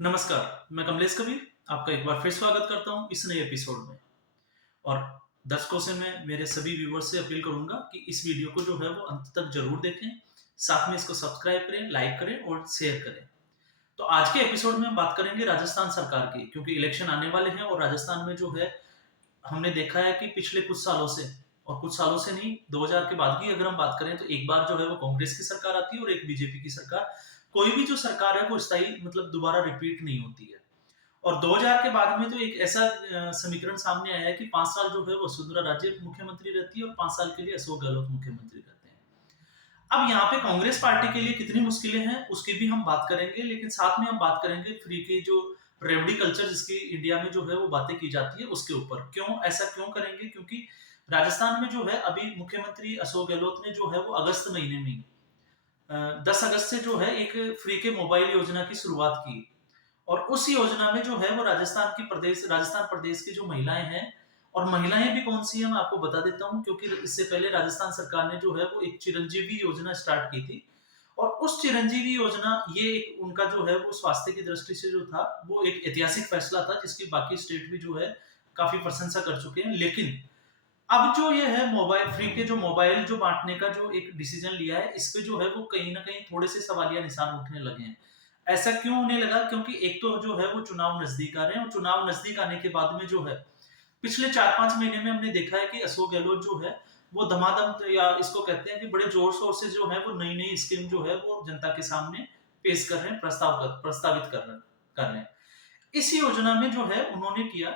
नमस्कार, मैं कमलेश कबीर आपका एक बार फिर स्वागत करता हूँ इस नए एपिसोड में। और दर्शकों से मैं मेरे सभी व्यूअर्स से अपील करूँगा कि इस वीडियो को जो है वो अंत तक ज़रूर देखें, साथ में इसको सब्सक्राइब करें, लाइक करें और शेयर करें। तो आज के एपिसोड में हम बात करेंगे राजस्थान सरकार की, क्योंकि इलेक्शन आने वाले हैं और राजस्थान में जो है हमने देखा है कि पिछले कुछ सालों से और कुछ सालों से नहीं 2000 के बाद की अगर हम बात करें तो एक बार जो है वो कांग्रेस की सरकार आती है और एक बीजेपी की सरकार। कोई भी जो सरकार है वो स्थायी मतलब दोबारा रिपीट नहीं होती है। और 2000 के बाद में तो एक ऐसा समीकरण सामने आया है कि 5 साल जो है वसुंधरा राजे मुख्यमंत्री रहती है और 5 साल के लिए अशोक गहलोत मुख्यमंत्री रहते हैं। अब यहाँ पे कांग्रेस पार्टी के लिए कितनी मुश्किलें हैं उसकी भी हम बात करेंगे, लेकिन साथ में हम बात करेंगे फ्री की जो रेवड़ी कल्चर जिसकी इंडिया में जो है वो बातें की जाती है उसके ऊपर। ऐसा क्यों करेंगे? क्योंकि राजस्थान में जो है अभी मुख्यमंत्री अशोक गहलोत ने जो है वो अगस्त महीने में 10 अगस्त से जो है एक फ्री के मोबाइल योजना की शुरुआत की। और उस योजना में जो है वो राजस्थान प्रदेश की जो महिलाएं हैं, और महिलाएं भी कौन सी है मैं आपको बता देता हूँ, क्योंकि इससे पहले राजस्थान सरकार ने जो है वो एक चिरंजीवी योजना स्टार्ट की थी। और उस चिरंजीवी योजना ये एक उनका जो है वो स्वास्थ्य की दृष्टि से जो था वो एक ऐतिहासिक फैसला था जिसकी बाकी स्टेट भी जो है काफी प्रशंसा कर चुके हैं। लेकिन अब जो ये है मोबाइल फ्री के जो मोबाइल जो बांटने का जो एक डिसीजन लिया है, इस पे जो है वो कहीं ना कहीं थोड़े से सवालिया निशान उठने लगे हैं। ऐसा क्यों होने लगा? क्योंकि एक तो जो है वो चुनाव नजदीक आ रहे हैं और चुनाव नजदीक आने के बाद में जो है पिछले 4-5 महीने में हमने देखा है कि अशोक गहलोत जो है वो धमाधम, या इसको कहते हैं कि बड़े जोर शोर से जो है वो नई नई स्कीम जो है वो जनता के सामने पेश कर रहे हैं, प्रस्तावित कर रहे हैं। इस योजना में जो है उन्होंने किया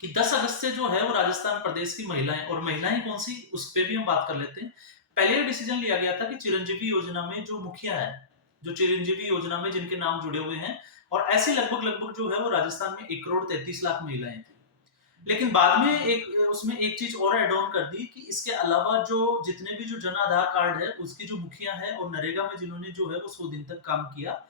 कि 10 अगस्त से जो है वो राजस्थान प्रदेश की महिलाएं, और महिलाएं कौन सी उस पे भी हम बात कर लेते हैं। पहले ये डिसीजन लिया गया था कि चिरंजीवी योजना में जो मुखिया है, जो चिरंजीवी योजना में जिनके नाम जुड़े हुए हैं, और ऐसे लगभग लगभग जो है वो राजस्थान में 1 करोड़ 33 लाख महिलाएं थी। लेकिन बाद में एक उसमें एक चीज और ऐड ऑन कर दी कि इसके अलावा जो जितने भी जो जन आधार कार्ड है उसकी जो मुखिया है और नरेगा में जिन्होंने जो है वो 100 दिन तक काम किया,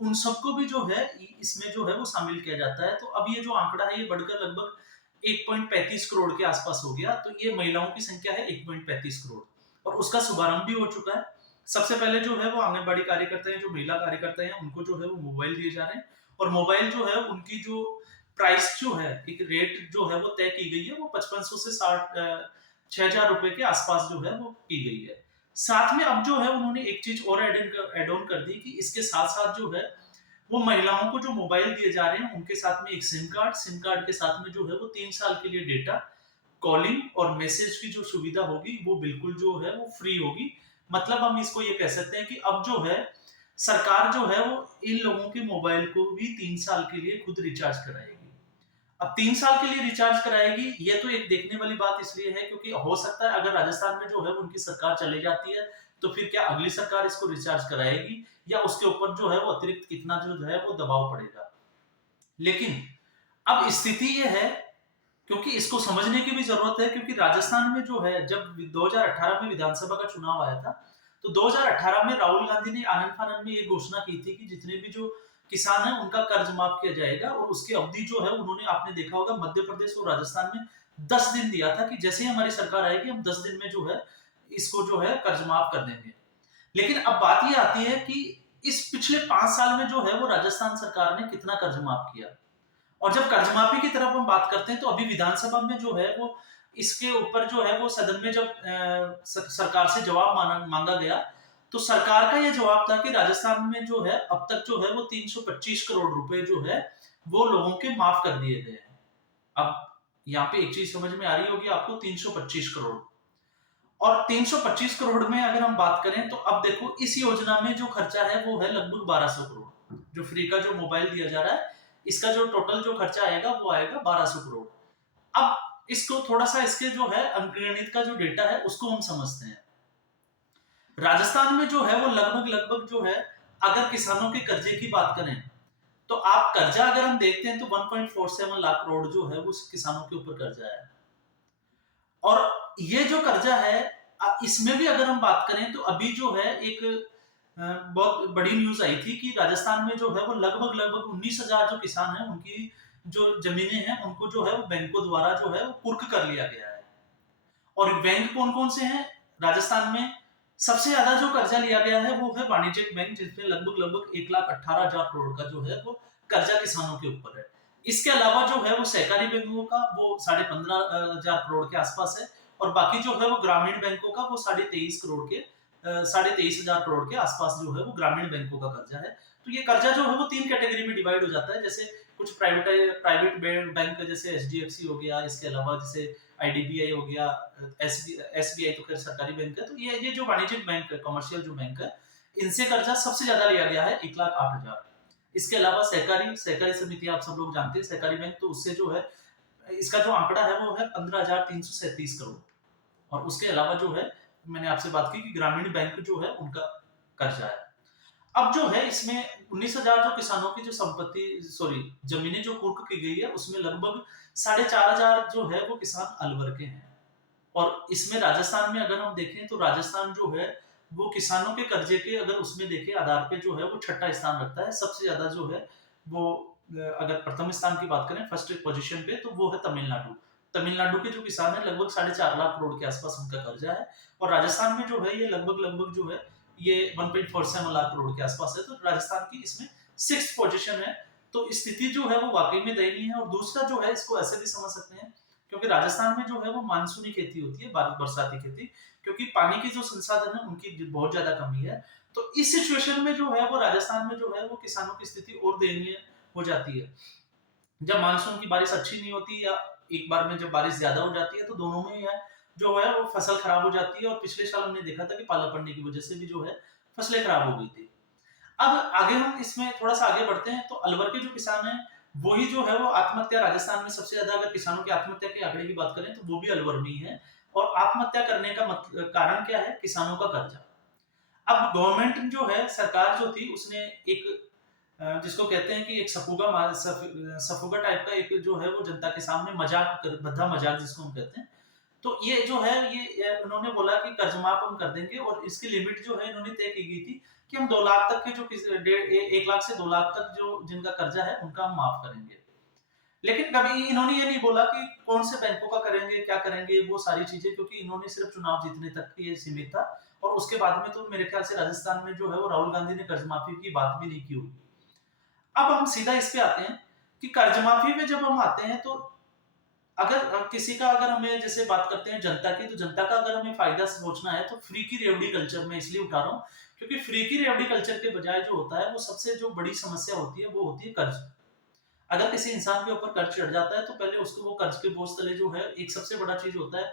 उन सबको भी जो है इसमें जो है वो शामिल किया जाता है। तो अब ये जो आंकड़ा है ये बढ़कर लगभग 1.35 करोड़ के आसपास हो गया। तो ये महिलाओं की संख्या है 1.35 करोड़, और उसका शुभारंभ भी हो चुका है। सबसे पहले जो है वो आंगनबाड़ी कार्यकर्ता हैं, जो महिला कार्यकर्ता हैं, उनको जो है वो मोबाइल दिए जा रहे हैं। और मोबाइल जो है उनकी जो प्राइस जो है, एक रेट जो है वो तय की गई है, वो 5500 से 6000 रुपए के आसपास जो है वो की गई है। साथ में अब जो है उन्होंने एक चीज और एड ऑन कर दी कि इसके साथ साथ जो है वो महिलाओं को जो मोबाइल दिए जा रहे हैं उनके साथ में एक सिम कार्ड के साथ में जो है वो 3 साल के लिए डेटा, कॉलिंग और मैसेज की जो सुविधा होगी वो बिल्कुल जो है वो फ्री होगी। मतलब हम इसको ये कह सकते हैं कि अब जो है सरकार जो है वो इन लोगों के मोबाइल को भी 3 साल के लिए खुद रिचार्ज कराएगी। अब 3 साल के लिए रिचार्ज कराएगी, ये तो एक देखने वाली बात इसलिए है क्योंकि हो सकता है अगर राजस्थान में जो है उनकी सरकार चली जाती है तो फिर क्या अगली सरकार इसको रिचार्ज कराएगी, या उसके ऊपर जो है वो अतिरिक्त कितना जो है वो दबाव पड़ेगा। लेकिन अब स्थिति ये है, क्योंकि इसको समझने की भी जरूरत है, क्योंकि राजस्थान में जो है जब 2018 में विधानसभा का चुनाव आया था तो 2018 में राहुल गांधी ने आनंद फानन में ये घोषणा की थी कि जितने भी जो किसान हैं उनका कर्ज माफ किया जाएगा, और उसकी अवधि जो है उन्होंने, आपने देखा होगा, मध्य प्रदेश और राजस्थान में 10 दिन दिया था कि जैसे ही हमारी सरकार आएगी हम 10 दिन में जो है इसको जो है कर्ज माफ कर देंगे। लेकिन अब बात ये आती है कि इस पिछले 5 साल में जो है वो राजस्थान सरकार ने कितना कर्ज माफ किया। और जब कर्ज माफी की तरफ हम बात करते हैं तो अभी विधानसभा में जो है वो इसके ऊपर जो है वो सदन में जब सरकार से जवाब मांगा गया तो सरकार का ये जवाब था कि राजस्थान में जो है अब तक जो है वो 325 करोड़ रुपए जो है वो लोगों के माफ कर दिए गए हैं। अब यहाँ पे एक चीज समझ में आ रही होगी आपको, 325 करोड़। और 325 करोड़ में अगर हम बात करें तो अब देखो इस योजना में जो खर्चा है वो है लगभग 1200 करोड़। जो फ्री का जो मोबाइल दिया जा रहा है इसका जो टोटल जो खर्चा आएगा वो आएगा 1200 करोड़। अब इसको थोड़ा सा इसके जो है अंकगणित का जो डेटा है उसको हम समझते हैं। राजस्थान में जो है वो लगभग लगभग जो है अगर किसानों के कर्जे की बात करें तो आप कर्जा अगर हम देखते हैं तो 1.47 लाख करोड़ जो है वो किसानों के ऊपर कर्जा है। और ये जो कर्जा है इसमें भी अगर हम बात करें तो अभी जो है एक बहुत बड़ी न्यूज आई थी कि राजस्थान में जो है वो लगभग लगभग 19,000 जो किसान हैं उनकी जो जमीनें हैं उनको जो है वो बैंकों द्वारा जो है वो कुर्क कर लिया गया है। और बैंक कौन कौन से हैं राजस्थान में? सबसे ज्यादा जो कर्जा लिया गया है वो है वाणिज्यिक बैंक, जिसमें लगभग लगभग 1,18,000 करोड़ का जो है वो कर्जा किसानों के ऊपर है। इसके अलावा जो है वो सहकारी बैंकों का वो 15,500 करोड़ के आसपास है, और बाकी जो है वो ग्रामीण बैंकों का वो 23,500 करोड़ के आसपास जो है वो ग्रामीण बैंकों का कर्जा है। तो ये कर्जा जो है वो 3 कैटेगरी में डिवाइड हो जाता है। जैसे कुछ प्राइवेट बैंक जैसे एचडीएफसी हो गया, इसके अलावा जैसे आईडीबीआई हो गया, एसबीआई तो खैर सरकारी बैंक है। तो ये जो वाणिज्यिक बैंक है, कमर्शियल जो बैंक है, इनसे कर्जा सबसे ज्यादा लिया गया है 1,08,000। इसके अलावा सहकारी सहकारी समिति आप सब लोग जानते हैं, सहकारी बैंक, तो उससे जो है इसका जो आंकड़ा है वो है 15,337 करोड़। और उसके अलावा जो है मैंने आपसे बात की कि ग्रामीण बैंक जो है उनका कर्जा है। अब जो है इसमें 19,000 जो किसानों की जो संपत्ति सॉरी जमीनें जो कुर्क की गई है, उसमें लगभग 4,500 जो है वो किसान अलवर के हैं। और इसमें राजस्थान में अगर हम देखें तो राजस्थान जो है वो किसानों के कर्जे के अगर उसमें देखें आधार पे जो है वो छठा स्थान रखता है। सबसे ज्यादा जो है वो अगर प्रथम स्थान की बात करें फर्स्ट पोजीशन पे, तो वो है तमिलनाडु। तमिलनाडु के जो किसान है लगभग 4.5 लाख करोड़ के आसपास उनका कर्जा है। और राजस्थान में जो है ये लगभग जो है ये 1.47 लाख करोड़ के आसपास है। तो राजस्थान की इसमें 6th पोजीशन है। तो स्थिति जो है वो वाकई में दयनीय है। और दूसरा जो है इसको ऐसे भी समझ सकते हैं क्योंकि राजस्थान में जो है वो मानसूनी खेती होती है, बरसाती खेती, क्योंकि पानी की जो संसाधन है उनकी बहुत ज्यादा कमी है। तो इस सिचुएशन में जो है वो राजस्थान में जो है वो किसानों की स्थिति और दयनीय हो जाती है। जब मानसून की बारिश अच्छी नहीं होती या एक बार में जब बारिश ज्यादा हो जाती है, तो दोनों में ही है जो है वो फसल खराब हो जाती है। और पिछले साल हमने देखा था कि पाला पड़ने की वजह से भी जो है फसलें खराब हो गई थी। अब आगे हम इसमें थोड़ा सा आगे बढ़ते हैं, तो अलवर के जो किसान हैं वही जो है वो आत्महत्या राजस्थान में सबसे ज्यादा अगर किसानों की आत्महत्या के आंकड़े की बात करें तो वो भी अलवर में ही है। और आत्महत्या करने का कारण क्या है? किसानों का कर्जा। अब गवर्नमेंट जो है, सरकार जो थी, उसने एक जिसको कहते हैं कि एक सफुगा टाइप का एक जो है वो जनता के सामने भद्दा मजाक जिसको हम कहते हैं। तो ये जो है ये उन्होंने बोला कि कर्ज माफ हम कर देंगे, और इसकी लिमिट जो है इन्होंने तय की गई थी कि हम 2 लाख तक के जो 1 लाख से 2 लाख तक जो जिनका कर्जा है उनका हम माफ करेंगे। लेकिन कभी इन्होंने ये नहीं बोला कि कौन से बैंकों का करेंगे, क्या करेंगे, वो सारी चीजें, क्योंकि इन्होंने सिर्फ चुनाव जीतने तक के ये सीमित था। और उसके बाद में तो मेरे ख्याल से राजस्थान में जो है वो राहुल गांधी ने कर्ज माफी की बात भी नहीं की होगी। अब हम सीधा इस पे आते हैं कि कर्ज माफी में जब हम आते हैं, तो अगर किसी का अगर हमें जैसे बात करते हैं जनता की, तो जनता का अगर हमें फायदा सोचना है तो फ्री की रेवड़ी कल्चर में इसलिए उठा रहा हूँ क्योंकि फ्री की रेवड़ी कल्चर के बजाय जो होता है वो सबसे जो बड़ी समस्या होती है वो होती है कर्ज। अगर किसी इंसान के ऊपर कर्ज चढ़ जाता है तो पहले उसको वो कर्ज के बोझ तले जो है एक सबसे बड़ा चीज होता है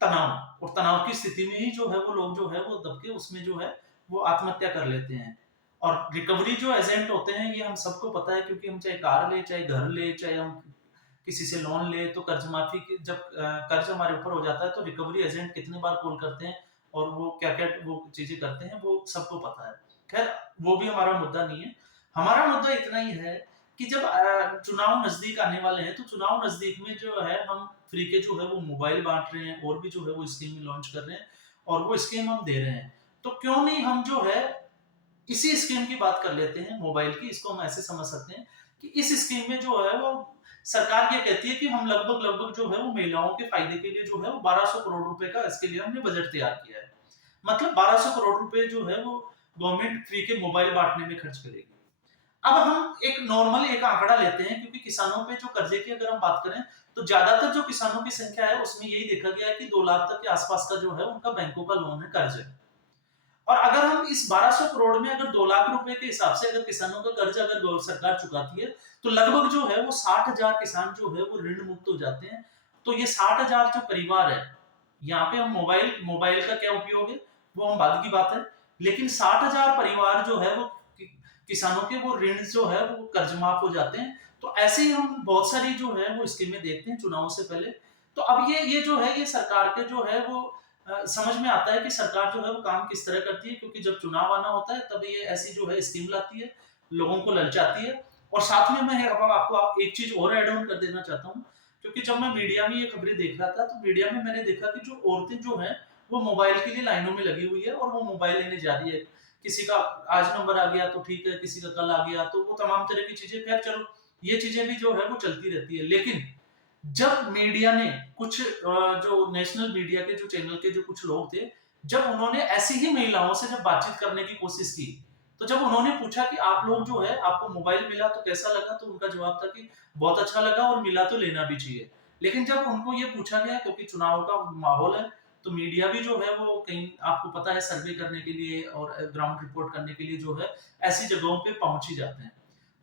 तनाव। और तनाव की स्थिति में ही जो है वो लोग जो है वो दब के उसमें जो है वो आत्महत्या कर लेते हैं। और रिकवरी जो एजेंट होते हैं ये हम सबको पता है, क्योंकि हम चाहे कार ले, चाहे घर ले, चाहे हम किसी से लोन ले, तो कर्ज माफी की जब कर्ज हमारे ऊपर हो जाता है तो रिकवरी एजेंट कितने बार कॉल करते हैं और वो क्या-क्या वो चीजें करते हैं वो सबको पता है। खैर वो भी हमारा मुद्दा नहीं है। हमारा मुद्दा इतना ही है कि जब चुनाव नजदीक आने वाले हैं, तो चुनाव नजदीक में जो है हम फ्री के जो है वो मोबाइल बांट रहे हैं और भी जो है वो स्कीम लॉन्च कर रहे हैं और वो स्कीम हम दे रहे हैं। तो क्यों नहीं हम जो है इसी स्कीम की बात कर लेते हैं मोबाइल की। इसको हम ऐसे समझ सकते हैं कि इस स्कीम में जो है वो सरकार ये कहती है कि हम लगभग जो है वो महिलाओं के फायदे के लिए जो है वो 1200 करोड़ रुपए का इसके लिए हमने बजट तैयार किया है। मतलब 1200 करोड़ रुपए जो है वो गवर्नमेंट फ्री के मोबाइल बांटने में खर्च करेगी। अब हम एक नॉर्मल एक आंकड़ा लेते हैं, क्योंकि किसानों पे जो कर्जे की अगर हम बात करें तो ज्यादातर जो किसानों की संख्या है उसमें यही देखा गया है कि 2 लाख तक के आसपास का जो है उनका बैंकों का लोन है, कर्ज है। और अगर हम इस 1200 करोड़ में अगर 2 लाख रुपए के हिसाब से अगर किसानों का कर्ज अगर सरकार चुकाती है, तो लगभग जो है वो 60,000 किसान जो है वो ऋण मुक्त हो जाते हैं। तो ये 60,000 जो परिवार है, यहाँ पे हम मोबाइल मोबाइल का क्या उपयोग है वो हम बाद की बात है, लेकिन 60,000 परिवार जो है वो किसानों के वो ऋण जो है वो कर्ज माफ हो जाते हैं। तो ऐसे ही हम बहुत सारी जो है वो स्कीमें देखते हैं चुनाव से पहले। तो अब ये जो है ये सरकार के जो है वो समझ में आता है कि सरकार जो है वो काम किस तरह करती है, क्योंकि जब चुनाव आना होता है तब ये ऐसी जो है स्कीम लाती है, लोगों को ललचाती है। और साथ में मैं अब आपको एक चीज और ऐड ऑन कर देना चाहता हूँ, क्योंकि जब मैं मीडिया में ये खबरें देख रहा था तो मीडिया में मैंने देखा कि जो औरतें जो है वो मोबाइल के लिए लाइनों में लगी हुई है और वो मोबाइल लेने जा रही है। किसी का आज नंबर आ गया तो ठीक है, किसी का कल आ गया, तो वो तमाम तरह की चीजें, खैर चलो ये चीजें भी जो है वो चलती रहती है। लेकिन जब मीडिया ने कुछ जो नेशनल मीडिया के जो चैनल के जो कुछ लोग थे, जब उन्होंने ऐसी ही महिलाओं से जब बातचीत करने की कोशिश की, तो जब उन्होंने पूछा कि आप लोग जो है आपको मोबाइल मिला तो कैसा लगा, तो उनका जवाब था कि बहुत अच्छा लगा और मिला तो लेना भी चाहिए। लेकिन जब उनको ये पूछा गया, क्योंकि चुनाव का माहौल है, तो मीडिया भी जो है वो कहीं आपको पता है सर्वे करने के लिए और ग्राउंड रिपोर्ट करने के लिए जो है ऐसी जगहों पे पहुंच ही जाते हैं।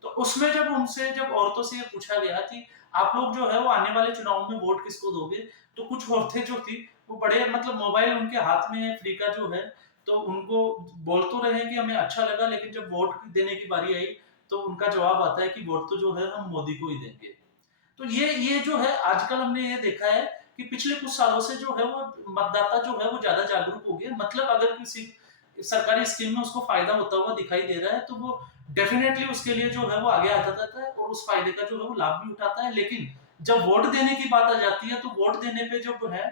तो उसमें जब औरतों से ये पूछा गया कि आप लोग जो है वो आने वाले चुनाव में वोट किसको दोगे, तो कुछ औरतें जो थी वो बड़े मतलब मोबाइल उनके हाथ में है फ्री का जो है, तो उनको बोल तो रहे हैं कि हमें अच्छा लगा, लेकिन जब वोट देने की बारी आई तो उनका जवाब आता है कि वोट तो जो है हम मोदी को ही देंगे। तो ये जो है आजकल हमने ये देखा है कि पिछले कुछ सालों से जो है वो मतदाता जो है वो ज्यादा जागरूक हो गया। मतलब अगर किसी सरकारी स्कीम में उसको फायदा होता हुआ दिखाई दे रहा है तो वो डेफिनेटली उसके लिए जो है वो आगे आ जाता है और उस फायदे का जो है वो लाभ भी उठाता है। लेकिन जब वोट देने की बात आ जाती है तो वोट देने पे जो है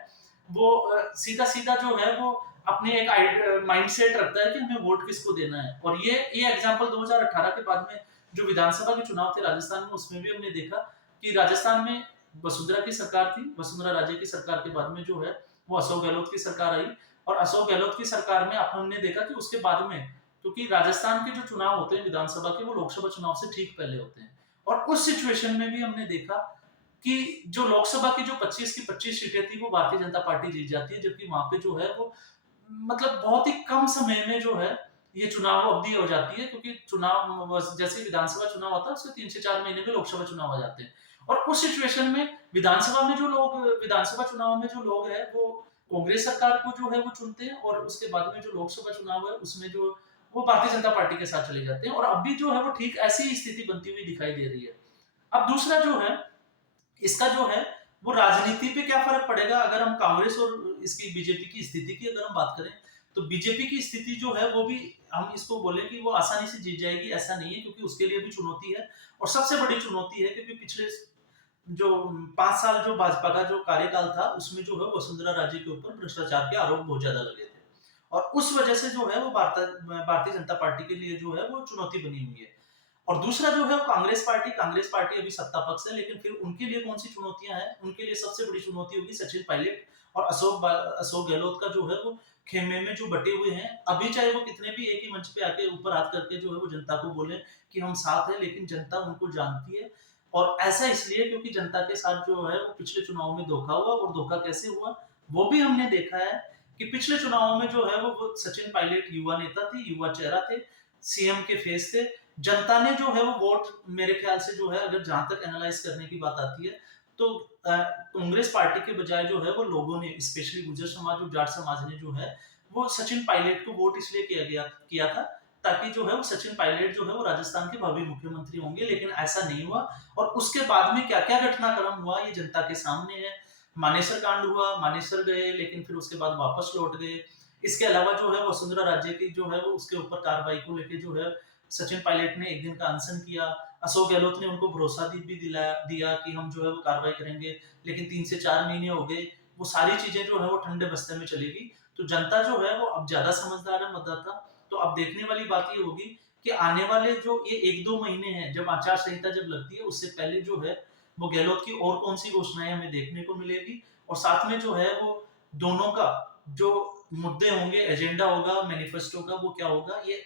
वो सीधा सीधा जो है वो अपने एक माइंडसेट रखता है कि हमें वोट किसको देना है। और ये एग्जांपल 2018 के बाद में जो विधानसभा के चुनाव थे राजस्थान में, उसमें भी हमने देखा कि राजस्थान में वसुंधरा की सरकार थी, वसुंधरा राजे की सरकार के बाद में जो है वो अशोक गहलोत की सरकार आई। और अशोक गहलोत की सरकार में हमने देखा कि उसके बाद में, क्योंकि राजस्थान के जो चुनाव होते हैं विधानसभा के वो लोकसभा चुनाव से ठीक पहले होते हैं, और उस सिचुएशन में भी हमने देखा कि जो लोकसभा की जो 25 की 25 सीटें थी वो भारतीय जनता पार्टी जीत जाती है, जबकि वहां पे जो है वो मतलब बहुत ही कम समय में जो है ये चुनाव अवधि हो जाती है, क्योंकि चुनाव जैसे विधानसभा चुनाव होता है उसके 3 से 4 महीने में लोकसभा चुनाव आ जाते हैं। और उस सिचुएशन में विधानसभा चुनाव में जो लोग हैं वो कांग्रेस सरकार को जो है वो चुनते हैं, और उसके बाद में जो लोकसभा चुनाव है उसमें जो वो भारतीय जनता पार्टी के साथ चले जाते हैं। और अभी जो है वो ठीक ऐसी ही स्थिति बनती हुई दिखाई दे रही है। अब दूसरा जो है इसका जो है वो राजनीति पे क्या फर्क पड़ेगा अगर हम कांग्रेस और इसकी बीजेपी की स्थिति की अगर हम बात करें, तो बीजेपी की स्थिति जो है वो भी हम इसको बोले कि वो आसानी से जीत जाएगी ऐसा नहीं है, क्योंकि उसके लिए भी चुनौती है। और सबसे बड़ी चुनौती है क्योंकि पिछले जो 5 साल जो भाजपा का जो कार्यकाल था उसमें जो है वसुंधरा राजे के ऊपर भ्रष्टाचार के आरोप बहुत ज्यादा लगे थे, और उस वजह से जो है वो भारतीय जनता पार्टी के लिए जो है वो चुनौती बनी हुई है। और दूसरा जो है कांग्रेस पार्टी अभी सत्ता पक्ष है, लेकिन फिर उनके लिए कौन सी चुनौतियां हैं, उनके लिए सबसे बड़ी चुनौती होगी सचिन पायलट और अशोक गहलोत का जो है वो खेमे में जो बटे हुए हैं अभी, चाहे वो कितने भी एक ही मंच पे आके ऊपर हाथ करके जो है वो जनता को बोले कि हम साथ हैं, लेकिन जनता उनको जानती है। और ऐसा इसलिए क्योंकि जनता के साथ जो है वो पिछले चुनाव में धोखा हुआ, और धोखा कैसे हुआ वो भी हमने देखा है कि पिछले चुनाव में जो है वो सचिन पायलट युवा नेता थे, युवा चेहरा थे, सीएम के फेस थे। जनता ने जो है वो वोट मेरे ख्याल से जो है अगर जहां तक एनालाइज करने की बात आती है तो कांग्रेस पार्टी के बजाय जो है वो लोगों ने, स्पेशली गुर्जर समाज और जाट समाज ने जो है वो सचिन पायलट को वोट इसलिए किया था ताकि जो है वो सचिन पायलट जो है वो राजस्थान के भावी मुख्यमंत्री होंगे, लेकिन ऐसा नहीं हुआ। और उसके बाद में क्या क्या घटनाक्रम हुआ ये जनता के सामने है। मानेसर कांड हुआ, मानेसर गए लेकिन फिर उसके बाद वापस लौट गए। इसके अलावा जो है वसुंधरा राजे की जो है वो उसके ऊपर कार्रवाई को लेके जो है सचिन पायलट ने एक दिन का अनशन किया। अशोक गहलोत ने उनको भरोसा भी दिया कि हम जो है वो कार्रवाई करेंगे, लेकिन 3 से 4 महीने हो गए, वो सारी चीजें जो है वो ठंडे बस्ते में चलेगी। तो जनता जो है वो अब ज्यादा समझदार है, मतदाता। तो अब देखने वाली बात ये होगी कि आने वाले जो ये 1-2 महीने हैं जब आचार संहिता जब लगती है उससे पहले जो है वो गहलोत की और कौन सी घोषणाएं हमें देखने को मिलेगी, और साथ में जो है वो दोनों का जो मुद्दे होंगे, एजेंडा होगा, मैनिफेस्टो का वो क्या होगा, ये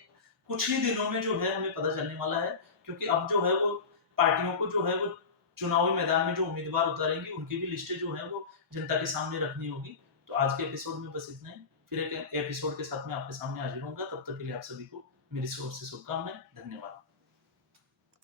कुछ ही दिनों में जो है हमें पता चलने वाला है। क्योंकि अब जो है वो पार्टियों को जो है वो चुनावी मैदान में जो उम्मीदवार उतारेंगी उनकी भी लिस्टें जो है वो जनता के सामने रखनी होगी। तो आज के एपिसोड में बस इतना ही। फिर एक एपिसोड के साथ में आपके सामने हाजिर होऊंगा। तब तक के लिए आप सभी को मेरी ओर से शुभकामनाएं। धन्यवाद।